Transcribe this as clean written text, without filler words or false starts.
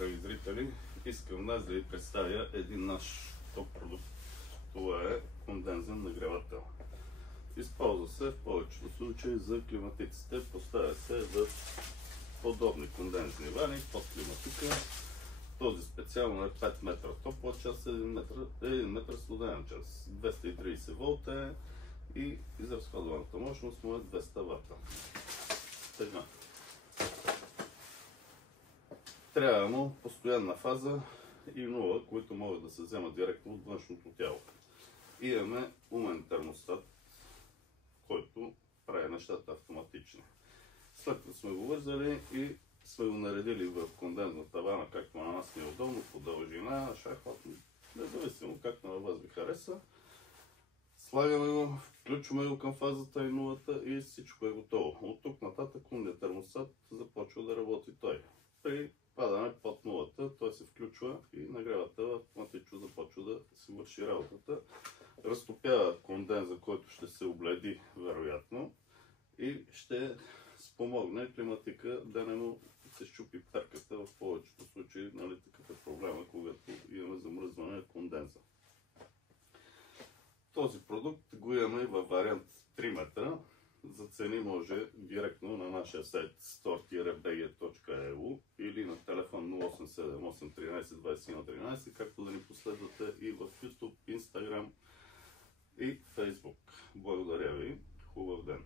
драги зрители! Искам днес да ви представя един наш топ продукт. Това е кондензен нагревател. Използва се в повечето случаи за климатиците. Поставя се в подобни кондензни вани под климатика. Този специално е 5 метра топла част, 1 метър студена част. 230 волта и изразходваната мощност му е 200 вата. Така. Трябва му постоянна фаза и нула, които могат да се вземат директно от външното тяло. Имаме умен термостат, който прави нещата автоматични. След като сме го вързали и сме го наредили в кондензната вана, както на нас ни е удобно, по дължина, шахматно, независимо както на вас ви хареса. Слагаме го, включваме го към фазата и нулата и всичко е готово. От тук нататък умният термостат започва да работи той. При падане под нулата той се включва и нагревателят автоматично започва да си върши работата. Разтопява конденза, който ще се обледи вероятно и ще спомогне климатика да не му се щупи перката в повечето случаи, нали, такъв е проблема, когато имаме замръзване на конденза. Този продукт го имаме във вариант 3 метра. За цени може директно на нашия сайт store-bg.eu или на телефон 087 813 2113, както да ни последвате и в YouTube, Instagram и Facebook. Благодаря ви. Хубав ден!